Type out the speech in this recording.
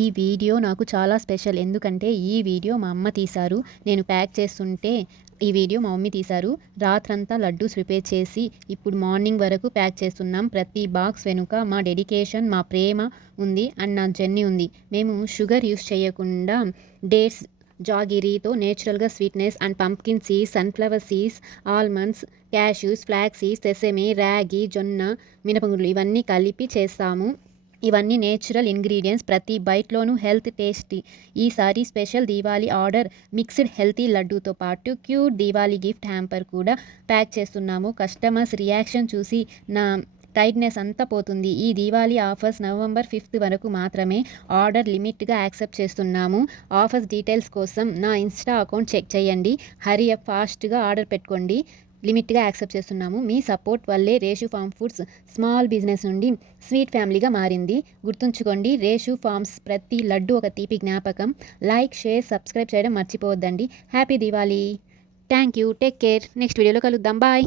ఈ వీడియో నాకు చాలా స్పెషల్. ఎందుకంటే ఈ వీడియో మా అమ్మ తీశారు. నేను ప్యాక్ చేస్తుంటే ఈ వీడియో మా మమ్మీ తీశారు. రాత్రంతా లడ్డూస్ ప్రిపేర్ చేసి ఇప్పుడు మార్నింగ్ వరకు ప్యాక్ చేస్తున్నాం. ప్రతి బాక్స్ వెనుక మా డెడికేషన్, మా ప్రేమ ఉంది అండ్ నా జర్నీ ఉంది. మేము షుగర్ యూస్ చేయకుండా డేట్స్, జాగిరీతో నేచురల్గా sweetness and pumpkin seeds, sunflower seeds, almonds, cashews, flax seeds, sesame, రాగి, జొన్న, మినపగుండ్లు ఇవన్నీ కలిపి చేస్తాము. ఇవన్నీ నేచురల్ ఇంగ్రీడియంట్స్. ప్రతి బైట్లోనూ హెల్త్, టేస్టీ. ఈసారి special Diwali order mixed healthy లడ్డూతో పాటు క్యూట్ దీవాళీ గిఫ్ట్ హ్యాంపర్ కూడా ప్యాక్ చేస్తున్నాము. కస్టమర్స్ రియాక్షన్ చూసి నా టైట్నెస్ అంతా పోతుంది. ఈ దీవాళీ ఆఫర్స్ నవంబర్ 5 వరకు మాత్రమే. ఆర్డర్ లిమిట్గా యాక్సెప్ట్ చేస్తున్నాము. ఆఫర్స్ డీటెయిల్స్ కోసం నా ఇన్స్టా అకౌంట్ చెక్ చేయండి. హరీ అప్, ఫాస్ట్గా ఆర్డర్ పెట్టుకోండి. లిమిట్గా యాక్సెప్ట్ చేస్తున్నాము. మీ సపోర్ట్ వల్లే రేషు ఫార్మ్ ఫుడ్స్ స్మాల్ బిజినెస్ నుండి స్వీట్ ఫ్యామిలీగా మారింది. గుర్తుంచుకోండి, రేషు ఫార్మ్స్ ప్రతి లడ్డు ఒక తీపి జ్ఞాపకం. లైక్, షేర్, సబ్స్క్రైబ్ చేయడం మర్చిపోవద్దండి. Happy Diwali. Thank you. Take care. Next వీడియోలో కలుద్దాం. బాయ్.